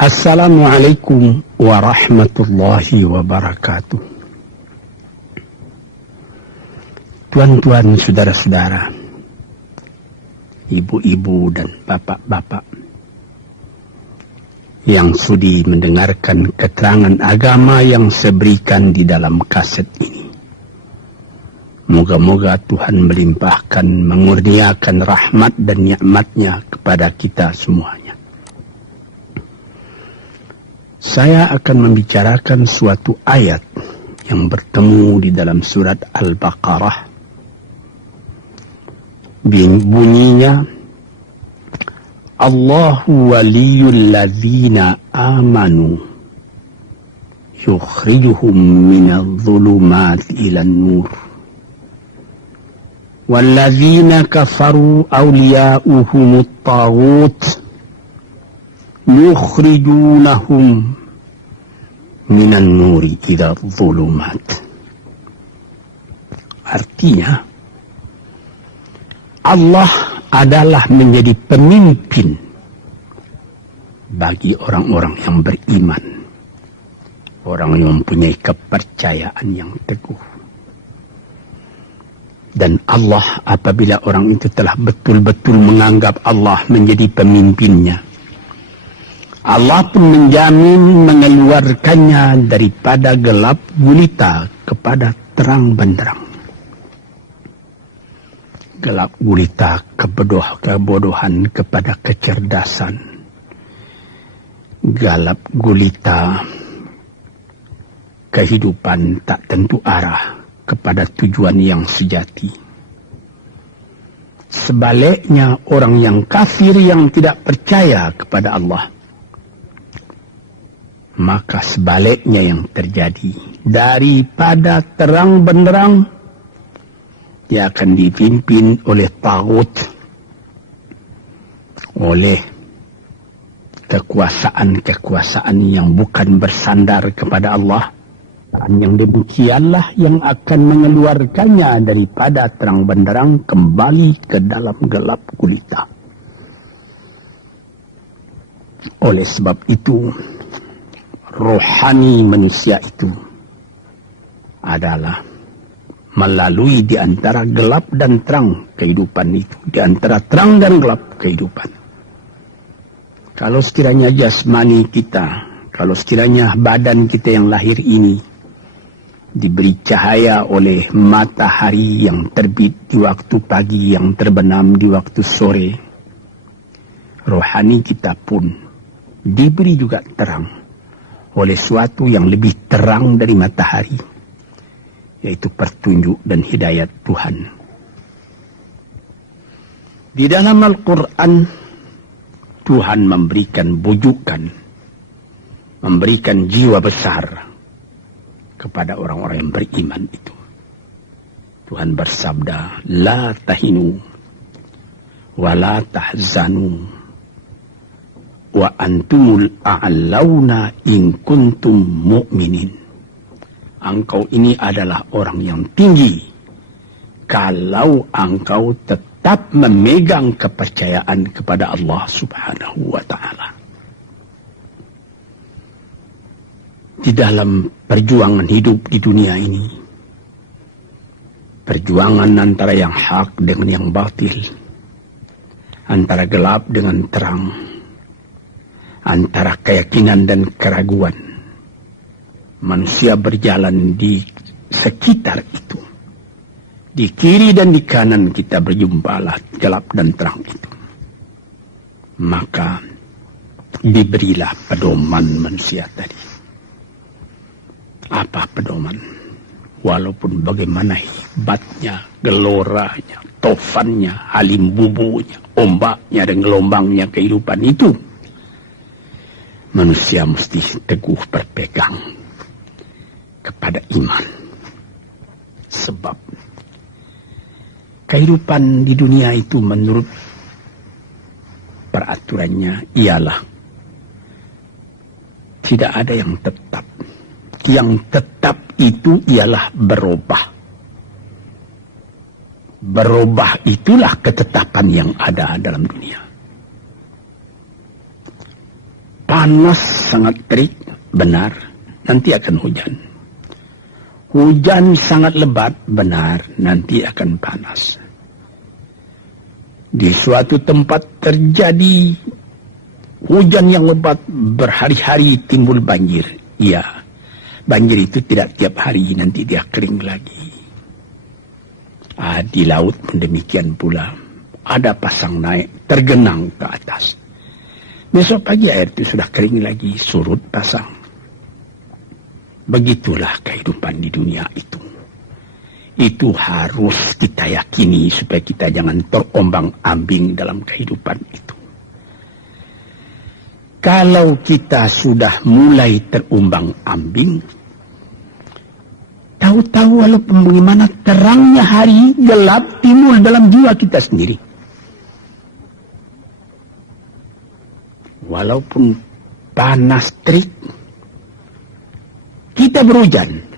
Assalamualaikum warahmatullahi wabarakatuh. Tuan-tuan, saudara-saudara, ibu-ibu dan bapak-bapak yang sudi mendengarkan keterangan agama yang saya berikan di dalam kaset ini. Moga-moga Tuhan melimpahkan, mengurniakan rahmat dan nikmat-Nya kepada kita semuanya. Saya akan membicarakan suatu ayat yang bertemu di dalam surat Al-Baqarah. Bunyinya, Allahu waliyul ladzina amanu yukhrijuhum minadh dhulumati ilan nur walladzina kafaru awliya'uhumut taghut yukhrijunahum minan nuri ila dhulumat. Artinya, Allah adalah menjadi pemimpin bagi orang-orang yang beriman, orang yang mempunyai kepercayaan yang teguh. Dan Allah, apabila orang itu telah betul-betul menganggap Allah menjadi pemimpinnya, Allah pun menjamin mengeluarkannya daripada gelap gulita kepada terang benderang. Gelap gulita kebodohan kepada kecerdasan. Gelap gulita kehidupan tak tentu arah kepada tujuan yang sejati. Sebaliknya, orang yang kafir yang tidak percaya kepada Allah, maka sebaliknya yang terjadi, daripada terang benderang, dia akan dipimpin oleh taghut, oleh kekuasaan-kekuasaan yang bukan bersandar kepada Allah. Dan yang demikianlah yang akan mengeluarkannya daripada terang benderang kembali ke dalam gelap gulita. Oleh sebab itu, rohani manusia itu adalah melalui di antara gelap dan terang kehidupan itu, di antara terang dan gelap kehidupan. Kalau sekiranya jasmani kita, kalau sekiranya badan kita yang lahir ini diberi cahaya oleh matahari yang terbit di waktu pagi, yang terbenam di waktu sore, rohani kita pun diberi juga terang oleh suatu yang lebih terang dari matahari, yaitu petunjuk dan hidayat Tuhan. Di dalam Al-Quran, Tuhan memberikan bujukan, memberikan jiwa besar kepada orang-orang yang beriman itu. Tuhan bersabda, La tahinu wa la tahzanu wa antumul a'launa in kuntum mu'minin. Engkau ini adalah orang yang tinggi kalau engkau tetap memegang kepercayaan kepada Allah Subhanahu wa ta'ala. Di dalam perjuangan hidup di dunia ini, perjuangan antara yang hak dengan yang batil, antara gelap dengan terang, antara keyakinan dan keraguan, manusia berjalan di sekitar itu. Di kiri dan di kanan kita berjumpalah gelap dan terang itu. Maka diberilah pedoman manusia tadi. Apa pedoman? Walaupun bagaimana hebatnya, geloranya, tofannya, halim bubunya, ombaknya dan gelombangnya kehidupan itu, manusia mesti teguh berpegang kepada iman. Sebab kehidupan di dunia itu menurut peraturannya ialah tidak ada yang tetap. Yang tetap itu ialah berubah. Berubah itulah ketetapan yang ada dalam dunia. Panas sangat terik, benar, nanti akan hujan. Hujan sangat lebat, benar, nanti akan panas. Di suatu tempat terjadi hujan yang lebat, berhari-hari timbul banjir. Iya. Banjir itu tidak tiap hari, nanti dia kering lagi. Di laut pun demikian pula. Ada pasang naik, tergenang ke atas. Besok pagi air itu sudah kering lagi, surut pasang. Begitulah kehidupan di dunia itu. Itu harus kita yakini supaya kita jangan terombang-ambing dalam kehidupan itu. Kalau kita sudah mulai terombang-ambing, tahu-tahu walaupun bagaimana terangnya hari, gelap timbul dalam jiwa kita sendiri. Walaupun panas terik, kita berhujan.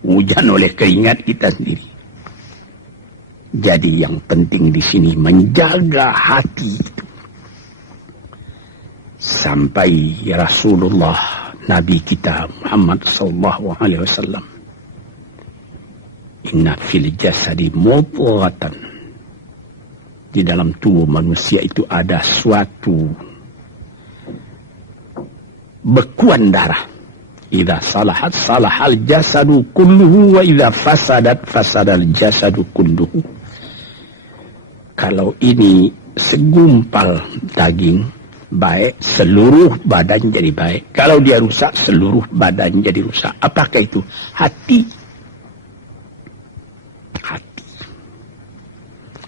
Hujan oleh keringat kita sendiri. Jadi yang penting di sini menjaga hati itu. Sampai Rasulullah Nabi kita Muhammad sallallahu alaihi wasallam, inna fil jasadi mudghatan, di dalam tubuh manusia itu ada suatu bekuan darah. Idza salahat salahal jasadu kulluhu wa idza fasadat fasadal jasadu kulluhu. Kalau ini segumpal daging baik, seluruh badan jadi baik. Kalau dia rusak, seluruh badan jadi rusak. Apakah itu? Hati. Hati.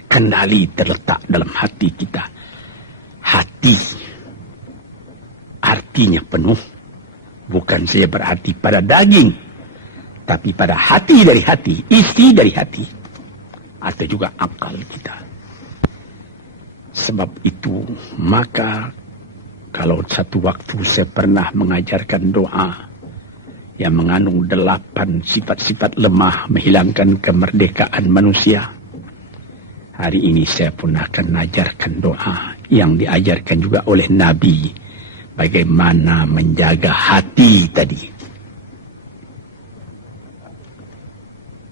Kendali terletak dalam hati kita. Hati. Artinya penuh. Bukan saja berarti pada daging. Tapi pada hati dari hati. Isi dari hati. Atau juga akal kita. Sebab itu, maka kalau satu waktu saya pernah mengajarkan doa yang mengandung 8 sifat-sifat lemah menghilangkan kemerdekaan manusia. Hari ini saya pun akan mengajarkan doa yang diajarkan juga oleh Nabi. Bagaimana menjaga hati tadi.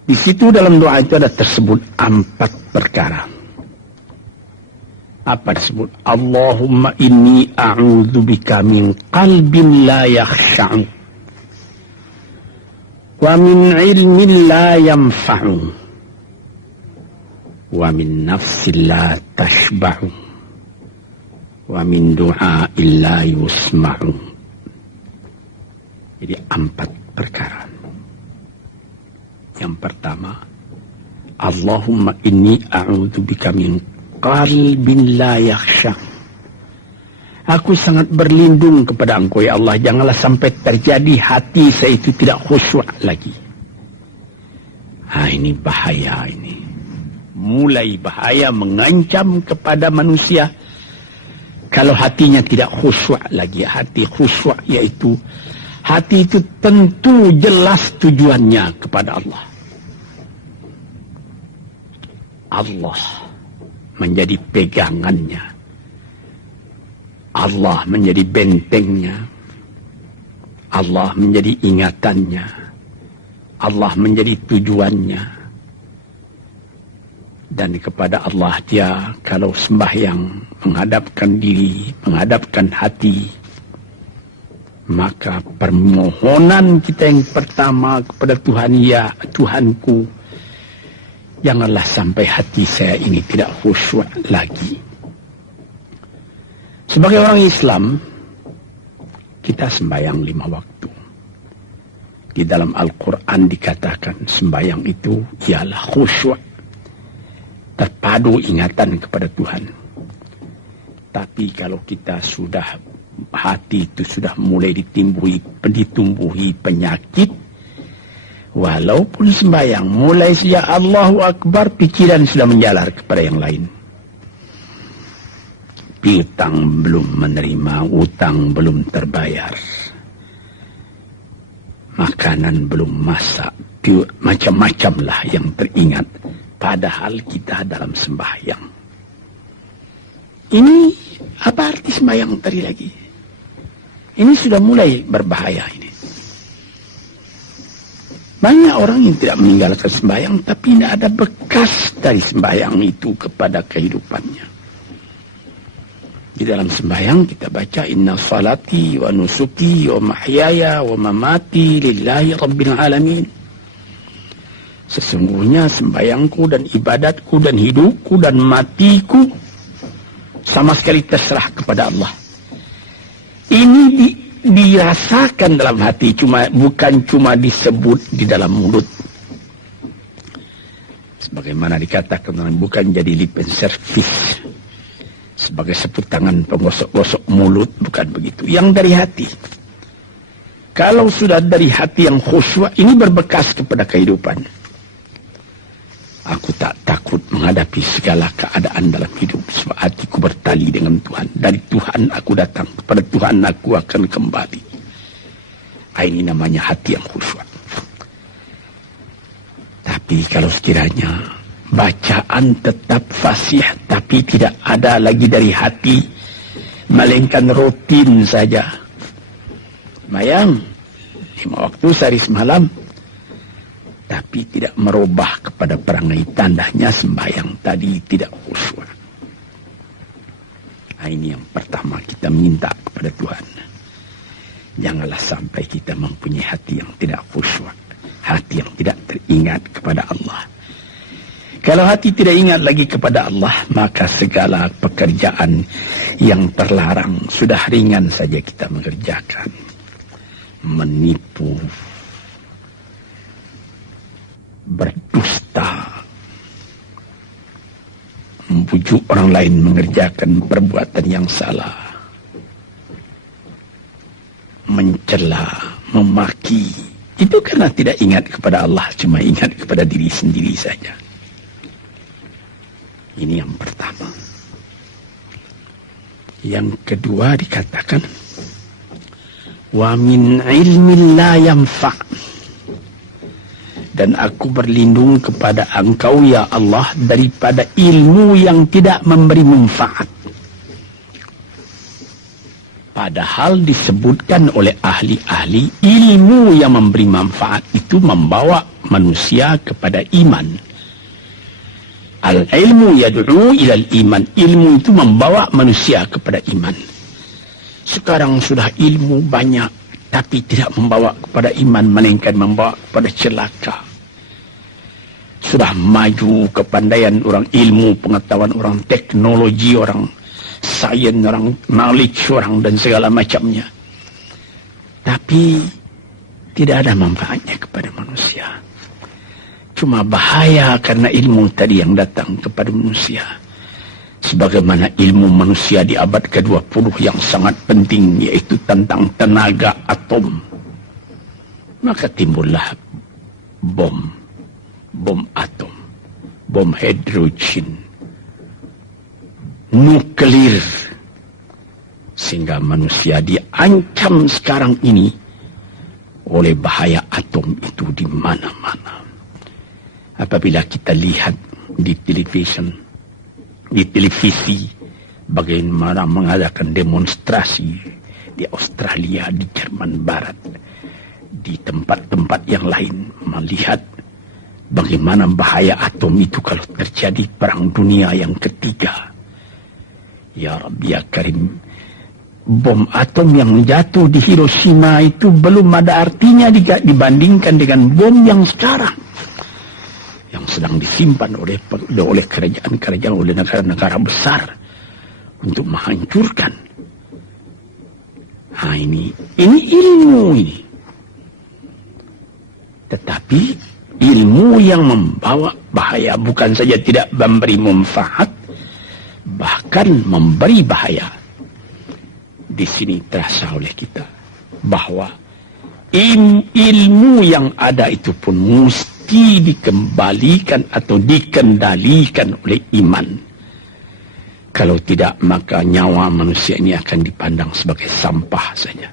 Di situ dalam doa itu ada tersebut 4 perkara. Apa disebut? Allahumma inni a'udzubika min qalbin la yakhsha'u wa min ilmin la yanfa'u wa min nafsin la tashba'u wa min du'a'in la yusma'u. Jadi 4 perkara. Yang pertama, Allahumma inni a'udzubika min qalbin la yakhsha. Aku sangat berlindung kepada Engkau ya Allah, janganlah sampai terjadi hati saya itu tidak khusyuk lagi. Ini bahaya ini. Mulai bahaya, mengancam kepada manusia kalau hatinya tidak khusyuk lagi. Hati khusyuk yaitu hati itu tentu jelas tujuannya kepada Allah. Allah menjadi pegangannya. Allah menjadi bentengnya. Allah menjadi ingatannya. Allah menjadi tujuannya. Dan kepada Allah dia kalau sembahyang menghadapkan diri, menghadapkan hati, maka permohonan kita yang pertama kepada Tuhan, ya Tuhanku, janganlah sampai hati saya ini tidak khusyuk lagi. Sebagai orang Islam, kita sembahyang 5 waktu. Di dalam Al-Quran dikatakan sembahyang itu ialah khusyuk, terpadu ingatan kepada Tuhan. Tapi kalau kita sudah, hati itu sudah mulai ditumbuhi penyakit, walaupun sembahyang mulai sejak Allahu Akbar, pikiran sudah menjalar kepada yang lain. Piutang belum menerima, utang belum terbayar, makanan belum masak, macam-macam lah yang teringat. Padahal kita dalam sembahyang. Ini apa arti sembahyang tadi lagi? Ini sudah mulai berbahaya ini. Banyak orang yang tidak meninggalkan sembahyang, tapi tidak ada bekas dari sembahyang itu kepada kehidupannya. Di dalam sembahyang kita baca, inna salati wa nusuki wa mahyaya wa mamati lillahi rabbil alamin. Sesungguhnya sembahyangku dan ibadatku dan hidupku dan matiku sama sekali terserah kepada Allah. Ini dirasakan dalam hati, bukan cuma disebut di dalam mulut. Sebagaimana dikatakan, bukan jadi lip and service sebagai seput tangan penggosok-gosok mulut, bukan begitu. Yang dari hati. Kalau sudah dari hati yang khusyuk, ini berbekas kepada kehidupan. Aku tak takut menghadapi segala keadaan dalam hidup, sebab hatiku bertali dengan Tuhan. Dari Tuhan aku datang, kepada Tuhan aku akan kembali. Ini namanya hati yang khusyuk. Tapi kalau sekiranya bacaan tetap fasih, tapi tidak ada lagi dari hati, melainkan rutin saja. Bayang 5 waktu sehari semalam, tapi tidak merubah kepada perangai, tandanya sembahyang tadi tidak khusyuk. Ini yang pertama kita minta kepada Tuhan. Janganlah sampai kita mempunyai hati yang tidak khusyuk, hati yang tidak teringat kepada Allah. Kalau hati tidak ingat lagi kepada Allah, maka segala pekerjaan yang terlarang sudah ringan saja kita mengerjakan. Menipu, berdusta, membujuk orang lain mengerjakan perbuatan yang salah, mencela, memaki, itu karena tidak ingat kepada Allah, cuma ingat kepada diri sendiri saja. Ini yang pertama. Yang kedua dikatakan, wa min ilmin la yanfa', dan aku berlindung kepada Engkau ya Allah daripada ilmu yang tidak memberi manfaat. Padahal disebutkan oleh ahli-ahli, ilmu yang memberi manfaat itu membawa manusia kepada iman. Al-ilmu yad'u ilal iman. Ilmu itu membawa manusia kepada iman. Sekarang sudah ilmu banyak, tapi tidak membawa kepada iman, melainkan membawa kepada celaka. Sudah maju kepandaian orang, ilmu, pengetahuan orang, teknologi orang, sains orang, knowledge orang, dan segala macamnya. Tapi tidak ada manfaatnya kepada manusia. Cuma bahaya karena ilmu tadi yang datang kepada manusia. Sebagaimana ilmu manusia di abad ke-20 yang sangat penting, yaitu tentang tenaga atom. Maka timbullah bom atom, bom hidrogen, nuklir. Sehingga manusia diancam sekarang ini oleh bahaya atom itu di mana-mana. Apabila kita lihat di televisi bagaimana mengadakan demonstrasi di Australia, di Jerman Barat, di tempat-tempat yang lain, melihat bagaimana bahaya atom itu kalau terjadi perang dunia yang ketiga. Ya Rabbi ya Karim, bom atom yang jatuh di Hiroshima itu belum ada artinya dibandingkan dengan bom yang sekarang, yang sedang disimpan oleh kerajaan-kerajaan, oleh negara-negara besar untuk menghancurkan. Ini ilmu ini. Tetapi ilmu yang membawa bahaya bukan saja tidak memberi manfaat, bahkan memberi bahaya. Di sini terasa oleh kita bahwa ilmu yang ada itu pun mesti dikembalikan atau dikendalikan oleh iman. Kalau tidak, maka nyawa manusia ini akan dipandang sebagai sampah saja.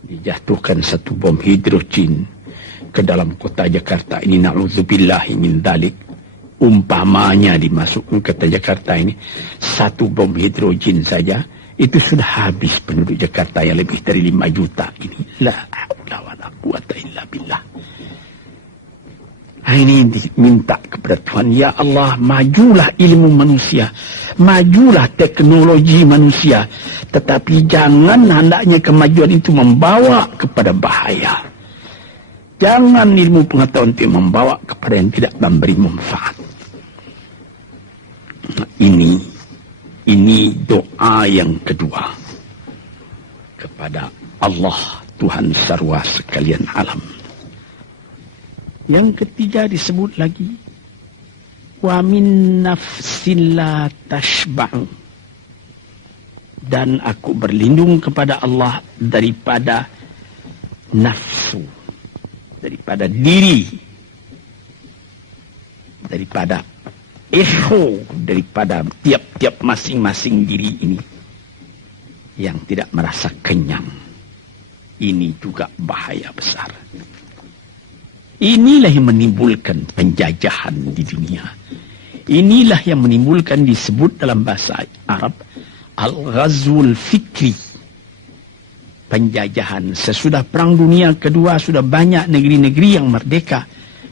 Dijatuhkan satu bom hidrogen ke dalam kota Jakarta ini, na'udzubillahi min dzalik. Umpamanya dimasukkan ke kota Jakarta ini satu bom hidrogen saja, itu sudah habis penduduk Jakarta yang lebih dari 5 juta ini. La haula wala quwata illa billah. Ini diminta kepada Tuhan, ya Allah, majulah ilmu manusia, majulah teknologi manusia, tetapi jangan hendaknya kemajuan itu membawa kepada bahaya. Jangan ilmu pengetahuan itu membawa kepada yang tidak memberi manfaat. Ini doa yang kedua kepada Allah, Tuhan sarwa sekalian alam. Yang ketiga disebut lagi, wa min nafsin la tashba'u, dan aku berlindung kepada Allah daripada nafsu, daripada diri, daripada ego, daripada tiap-tiap masing-masing diri ini yang tidak merasa kenyang. Ini juga bahaya besar. Inilah yang menimbulkan penjajahan di dunia. Inilah yang menimbulkan, disebut dalam bahasa Arab, al-ghazwul fikri. Penjajahan. Sesudah Perang Dunia Kedua sudah banyak negeri-negeri yang merdeka.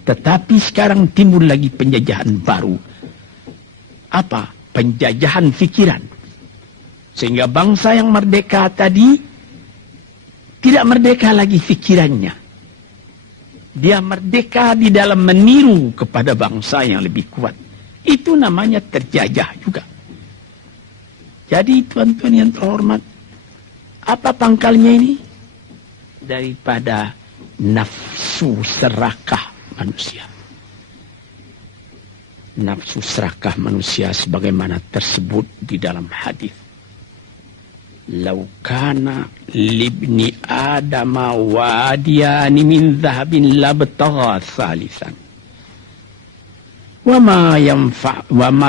Tetapi sekarang timbul lagi penjajahan baru. Apa? Penjajahan fikiran. Sehingga bangsa yang merdeka tadi tidak merdeka lagi fikirannya. Dia merdeka di dalam meniru kepada bangsa yang lebih kuat. Itu namanya terjajah juga. Jadi tuan-tuan yang terhormat, apa pangkalnya ini? Daripada nafsu serakah manusia. Nafsu serakah manusia sebagaimana tersebut di dalam hadis. Lau kana libni adama wadiyani min dhahabin labtagha thalithan wa ma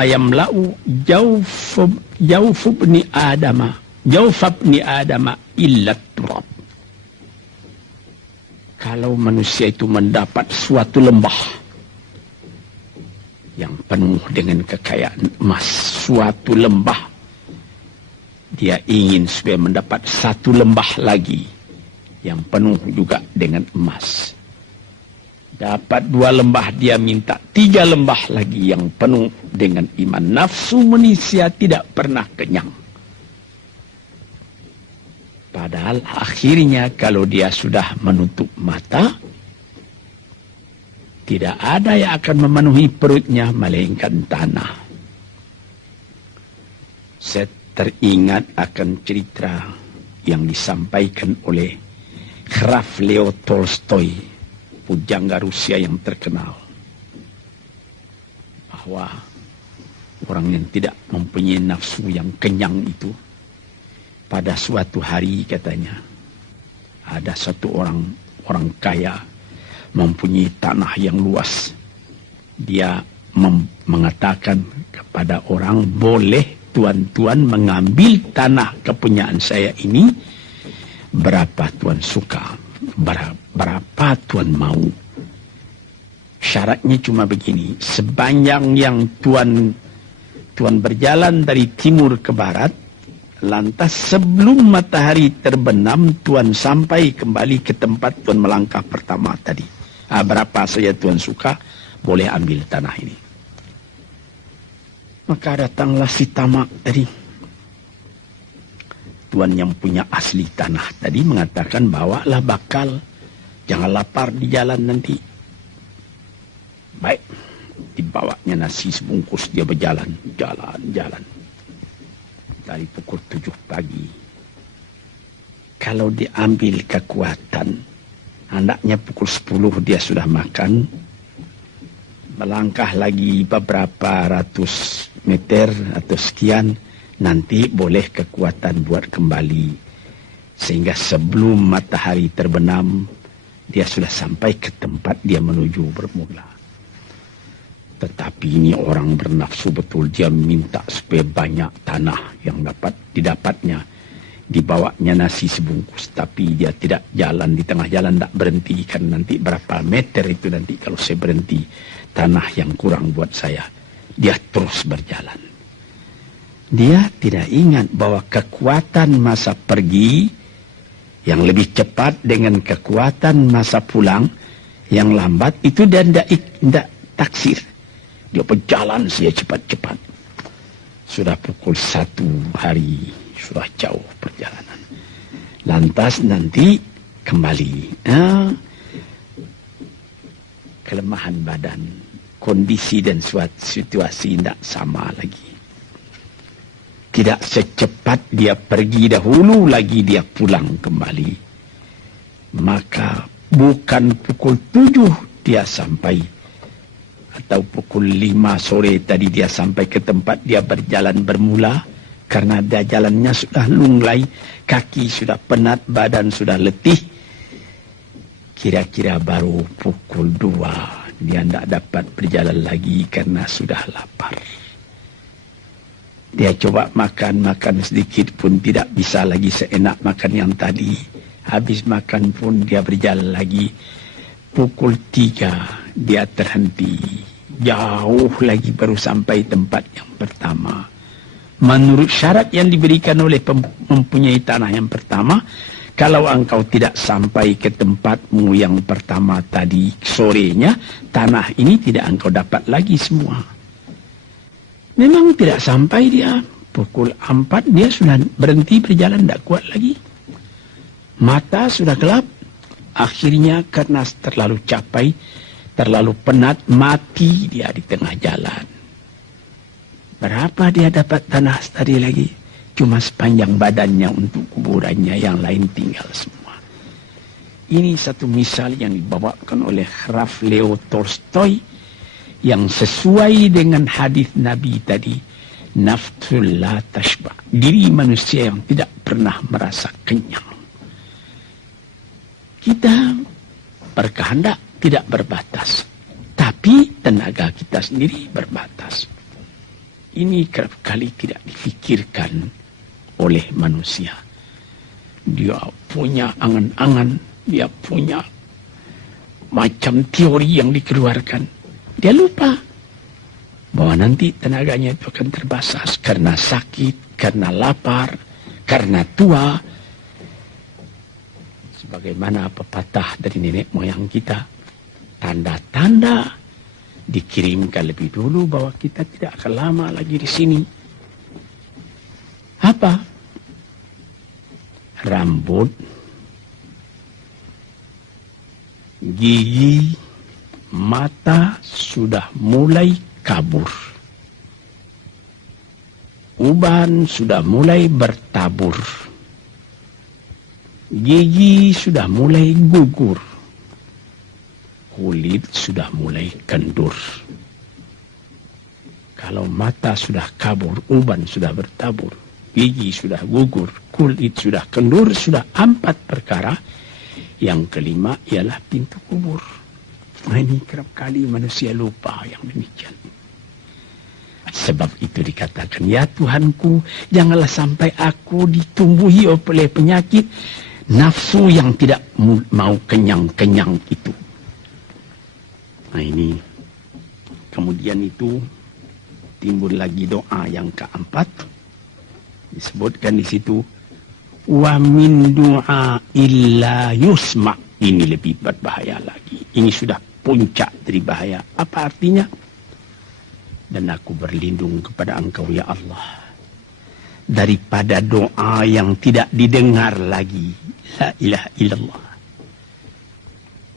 yamla'u jawf ibni adama illa turab. Kalau manusia itu mendapat suatu lembah yang penuh dengan kekayaan emas, suatu lembah, dia ingin supaya mendapat satu lembah lagi yang penuh juga dengan emas. Dapat 2 lembah, dia minta 3 lembah lagi yang penuh dengan iman. Nafsu manusia tidak pernah kenyang. Padahal akhirnya kalau dia sudah menutup mata, tidak ada yang akan memenuhi perutnya melainkan tanah. Teringat akan cerita yang disampaikan oleh Graf Leo Tolstoy, pujangga Rusia yang terkenal, bahwa orang yang tidak mempunyai nafsu yang kenyang itu, pada suatu hari katanya, ada satu orang kaya mempunyai tanah yang luas. Dia mengatakan kepada orang, boleh tuan-tuan mengambil tanah kepunyaan saya ini, berapa tuan suka, berapa tuan mau. Syaratnya cuma begini, sepanjang yang tuan berjalan dari timur ke barat, lantas sebelum matahari terbenam, tuan sampai kembali ke tempat tuan melangkah pertama tadi. Berapa saja tuan suka, boleh ambil tanah ini. Maka datanglah si tamak tadi. Tuan yang punya asli tanah tadi mengatakan, bawalah bakal, jangan lapar di jalan nanti. Baik, dibawanya nasi sebungkus, dia berjalan, jalan. Dari pukul 7 pagi. Kalau diambil kekuatan, Hendaknya pukul 10 dia sudah makan. Melangkah lagi beberapa ratus meter atau sekian, nanti boleh kekuatan buat kembali. Sehingga sebelum matahari terbenam, dia sudah sampai ke tempat dia menuju bermula. Tetapi ini orang bernafsu betul. Dia minta supaya banyak tanah yang dapat didapatnya. Dibawanya nasi sebungkus, tapi dia tidak jalan di tengah jalan, tidak berhenti. Kan nanti berapa meter itu nanti kalau saya berhenti, tanah yang kurang buat saya. Dia terus berjalan. Dia tidak ingat bahwa kekuatan masa pergi yang lebih cepat dengan kekuatan masa pulang yang lambat itu dia tidak taksir. Dia berjalan saja cepat-cepat. Sudah pukul 1 hari, sudah jauh perjalanan. Lantas nanti kembali. Kelemahan badan, kondisi dan situasi tidak sama lagi. Tidak secepat dia pergi dahulu lagi dia pulang kembali. Maka bukan pukul 7 dia sampai, atau pukul 5 sore tadi dia sampai ke tempat dia berjalan bermula. Karena dia jalannya sudah lunglai, kaki sudah penat, badan sudah letih. Kira-kira baru pukul 2 dia tidak dapat berjalan lagi karena sudah lapar. Dia coba makan sedikit pun tidak bisa lagi seenak makan yang tadi. Habis makan pun dia berjalan lagi. Pukul 3 dia terhenti. Jauh lagi baru sampai tempat yang pertama. Menurut syarat yang diberikan oleh mempunyai tanah yang pertama, kalau engkau tidak sampai ke tempatmu yang pertama tadi sorenya, tanah ini tidak engkau dapat lagi semua. Memang tidak sampai dia. Pukul 4 dia sudah berhenti berjalan, tidak kuat lagi. Mata sudah gelap. Akhirnya karena terlalu capai, terlalu penat, mati dia di tengah jalan. Berapa dia dapat tanah tadi lagi? Cuma sepanjang badannya untuk kuburannya, yang lain tinggal semua. Ini satu misal yang dibawakan oleh Graf Leo Tolstoy yang sesuai dengan hadis Nabi tadi. Nafsul la tashba, diri manusia yang tidak pernah merasa kenyang. Kita berkehendak tidak berbatas, tapi tenaga kita sendiri berbatas. Ini kerap kali tidak difikirkan oleh manusia. Dia punya angan-angan, dia punya macam teori yang dikeluarkan. Dia lupa bahwa nanti tenaganya itu akan terbatas karena sakit, karena lapar, karena tua. Sebagaimana pepatah dari nenek moyang kita, tanda-tanda dikirimkan lebih dulu bahwa kita tidak akan lama lagi di sini. Apa? Rambut, gigi, mata sudah mulai kabur. Uban sudah mulai bertabur. Gigi sudah mulai gugur. Kulit sudah mulai kendur. Kalau mata sudah kabur, uban sudah bertabur, gigi sudah gugur, kulit sudah kendur, sudah 4 perkara. Yang kelima ialah pintu kubur. Nah, ini kerap kali manusia lupa yang demikian. Sebab itu dikatakan, ya Tuhanku, janganlah sampai aku ditumbuhi oleh penyakit nafsu yang tidak mau kenyang-kenyang itu. Nah ini, kemudian itu timbul lagi doa yang keempat. Disebutkan di situ, wa min du'a illa yusma. Ini lebih berbahaya lagi. Ini sudah puncak dari bahaya. Apa artinya? Dan aku berlindung kepada engkau ya Allah, daripada doa yang tidak didengar lagi. La ilaha illallah.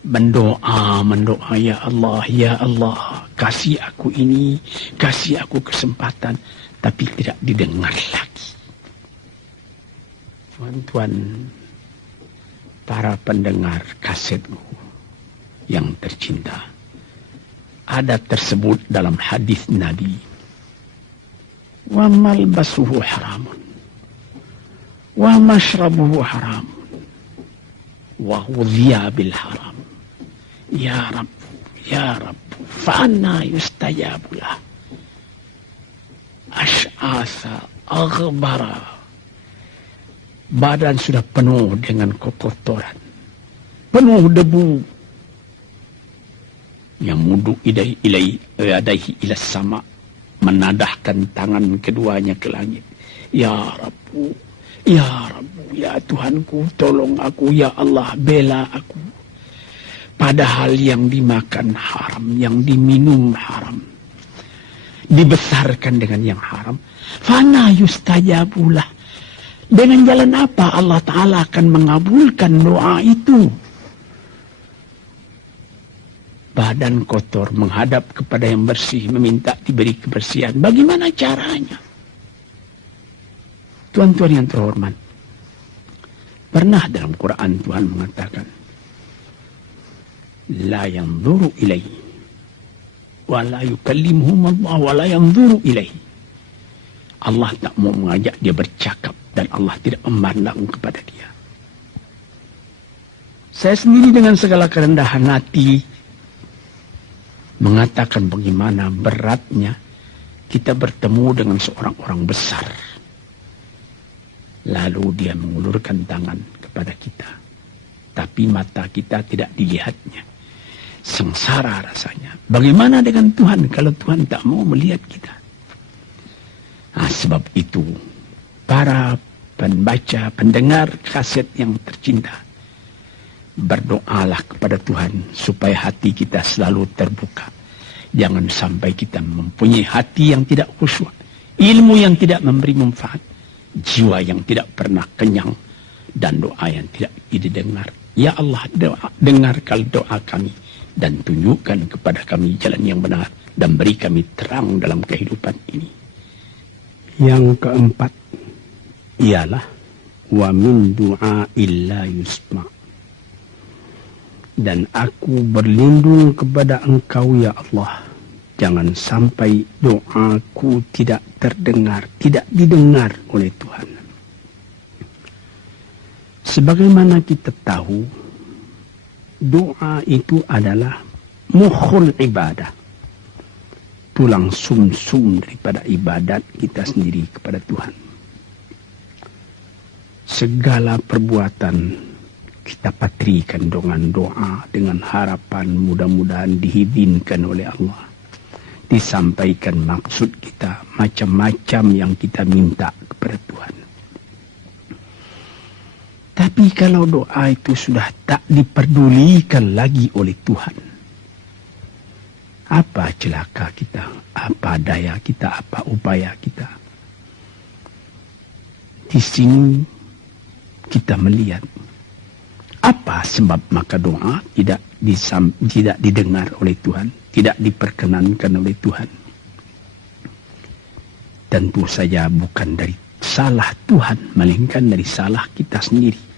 Mendoa, ya Allah, kasih aku ini, kasih aku kesempatan, tapi tidak didengar lagi. Tuan-tuan, para pendengar kasetku yang tercinta, ada tersebut dalam hadis Nabi, wa malbasuhu haramun, wa mashrabuhu haramun, wa ghudhiya bil haram. Ya Rabb, ya Rabb, fa'anna yustajabulah. Ash'asa aghbara. Badan sudah penuh dengan kotoran, penuh debu. Yamudu ilaihi ila sama, menadahkan tangan keduanya ke langit. Ya Rabbu, ya Rabbu, ya Tuhanku, tolong aku, ya Allah, bela aku. Padahal yang dimakan haram, yang diminum haram, dibesarkan dengan yang haram. Fana yustajabulah. Dengan jalan apa Allah Ta'ala akan mengabulkan doa itu? Badan kotor menghadap kepada yang bersih, meminta diberi kebersihan. Bagaimana caranya? Tuan-tuan yang terhormat, pernah dalam Quran Tuhan mengatakan, la yanzuru ilaihi wa la yukallimuhum Allah wa la yanzuru ilaihi. Allah tak mau mengajak dia bercakap dan Allah tidak memandang kepada dia. Saya sendiri dengan segala kerendahan hati mengatakan bagaimana beratnya kita bertemu dengan seorang orang besar, lalu dia mengulurkan tangan kepada kita, tapi mata kita tidak dilihatnya. Sengsara rasanya. Bagaimana dengan Tuhan kalau Tuhan tak mau melihat kita? Nah, sebab itu para pembaca, pendengar kaset yang tercinta, berdoalah kepada Tuhan supaya hati kita selalu terbuka. Jangan sampai kita mempunyai hati yang tidak khusyuk, ilmu yang tidak memberi manfaat, jiwa yang tidak pernah kenyang, dan doa yang tidak didengar. Ya Allah, dengarkan doa kami dan tunjukkan kepada kami jalan yang benar dan beri kami terang dalam kehidupan ini. Yang keempat ialah wa min du'a illa yusma'. Dan aku berlindung kepada Engkau ya Allah, jangan sampai doaku tidak terdengar, tidak didengar oleh Tuhan. Sebagaimana kita tahu, doa itu adalah mukhul ibadah, tulang sumsum daripada ibadat kita sendiri kepada Tuhan. Segala perbuatan kita patrikan dengan doa, dengan harapan mudah-mudahan diizinkan oleh Allah, disampaikan maksud kita, macam-macam yang kita minta kepada Tuhan. Tapi kalau doa itu sudah tak diperdulikan lagi oleh Tuhan, apa celaka kita, apa daya kita, apa upaya kita? Di sini kita melihat apa sebab maka doa tidak didengar oleh Tuhan, tidak diperkenankan oleh Tuhan. Tentu saja bukan dari salah Tuhan, melainkan dari salah kita sendiri.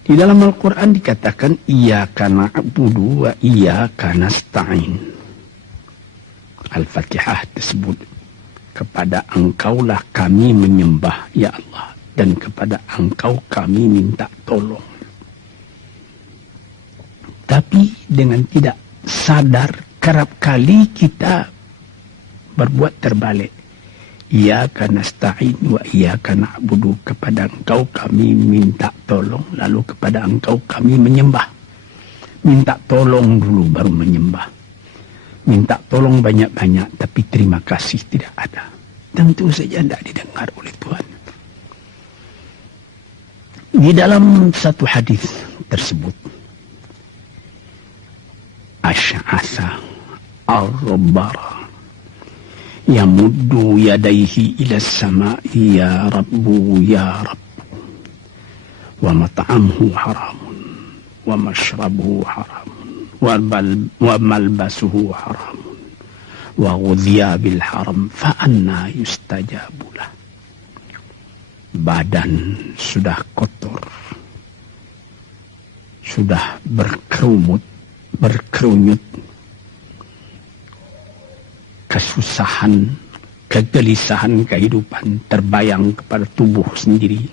Di dalam Al-Quran dikatakan, iyyaka na'budu wa iyyaka nasta'in. Al-Fatihah tersebut, kepada Engkaulah kami menyembah ya Allah, dan kepada Engkau kami minta tolong. Tapi dengan tidak sadar, kerap kali kita berbuat terbalik. Iyyaka nasta'in wa iyyaka na'budu, kepada Engkau kami minta tolong, lalu kepada Engkau kami menyembah. Minta tolong dulu baru menyembah. Minta tolong banyak-banyak tapi terima kasih tidak ada. Tentu saja tidak didengar oleh Tuhan. Di dalam satu hadis tersebut, Ash'asa ar-rabbara yamuddu yadaihi ila samai ya Rabbu ya Rabbu, wa mat'amhu haramun wa mashrabuhu haramun wa malbasuhu haramun wa ghudhiya bil haram fa anna yustajabulah. Badan sudah kotor, sudah berkerunyut, kesusahan, kegelisahan kehidupan terbayang kepada tubuh sendiri.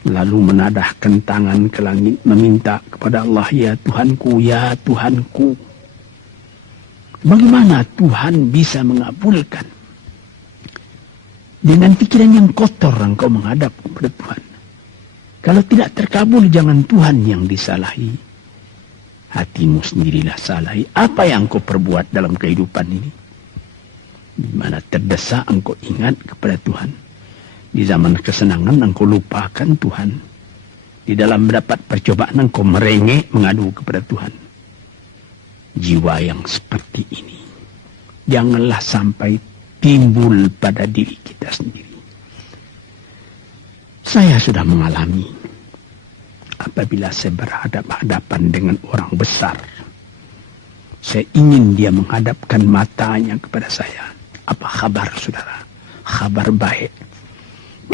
Lalu menadahkan tangan ke langit meminta kepada Allah, ya Tuhanku, ya Tuhanku. Bagaimana Tuhan bisa mengabulkan? Dengan pikiran yang kotor engkau menghadap kepada Tuhan. Kalau tidak terkabul, jangan Tuhan yang disalahi. Hatimu sendirilah salahi. Apa yang engkau perbuat dalam kehidupan ini? Di mana terdesak engkau ingat kepada Tuhan. Di zaman kesenangan engkau lupakan Tuhan. Di dalam mendapat percobaan engkau merengek mengadu kepada Tuhan. Jiwa yang seperti ini janganlah sampai timbul pada diri kita sendiri. Saya sudah mengalami apabila saya berhadapan dengan orang besar. Saya ingin dia menghadapkan matanya kepada saya. Apa kabar saudara? Kabar baik.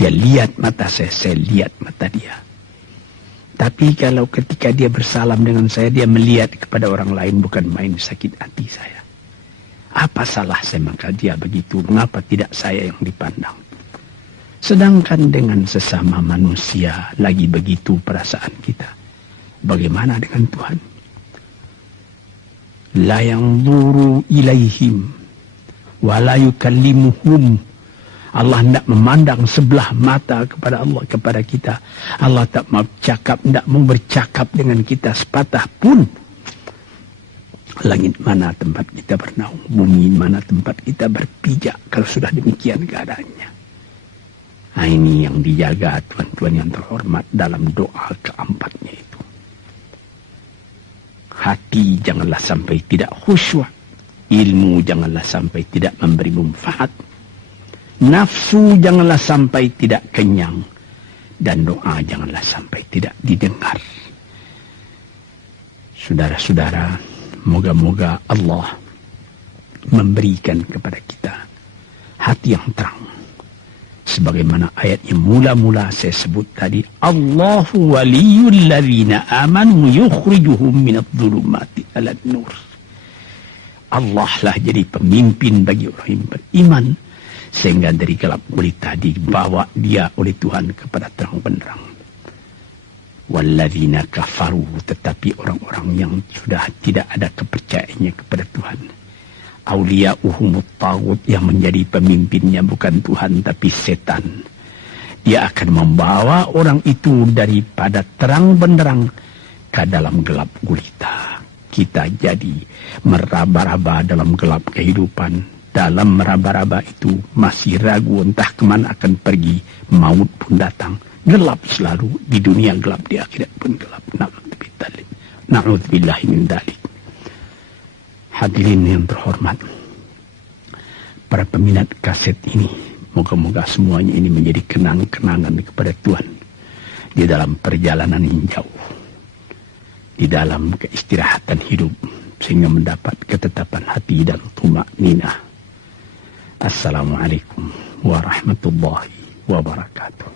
Dia lihat mata saya lihat mata dia. Tapi kalau ketika dia bersalam dengan saya, dia melihat kepada orang lain, bukan main sakit hati saya. Apa salah saya maka dia begitu? Mengapa tidak saya yang dipandang? Sedangkan dengan sesama manusia lagi begitu perasaan kita. Bagaimana dengan Tuhan? La yanzuru ilaihim wa la yukallimuhum. Allah tidak memandang sebelah mata kepada Allah, kepada kita. Allah tak mau cakap, tidak mau bercakap dengan kita sepatah pun. Langit mana tempat kita bernaung, bumi mana tempat kita berpijak kalau sudah demikian keadaannya. Nah, ini yang dijaga tuan-tuan yang terhormat dalam doa keempatnya itu. Hati janganlah sampai tidak khusyuk. Ilmu janganlah sampai tidak memberi manfaat. Nafsu janganlah sampai tidak kenyang. Dan doa janganlah sampai tidak didengar. Saudara-saudara, moga-moga Allah memberikan kepada kita hati yang terang. Sebagaimana ayat yang mula-mula saya sebut tadi. Allahu waliyul ladzina amanu yukhrijuhum minadh-dhulumati ilan nur. Allah lah jadi pemimpin bagi orang yang beriman. Sehingga dari gelap gulita dibawa dia oleh Tuhan kepada terang benderang. Walladzina kafaru, tetapi orang-orang yang sudah tidak ada kepercayaannya kepada Tuhan. Auliya'uhumut taghut, yang menjadi pemimpinnya bukan Tuhan tapi setan. Dia akan membawa orang itu daripada terang benderang ke dalam gelap gulita. Kita jadi meraba-raba dalam gelap kehidupan. Dalam meraba-raba itu masih ragu entah kemana akan pergi. Maut pun datang. Gelap selalu. Di dunia gelap, di akhirat pun gelap. Na'udzubillahi min dzalik. Hadirin yang terhormat, para peminat kaset ini, moga-moga semuanya ini menjadi kenang-kenangan kepada Tuhan di dalam perjalanan yang jauh, di dalam keistirahatan hidup, sehingga mendapat ketetapan hati dan tumakninah. Assalamualaikum warahmatullahi wabarakatuh.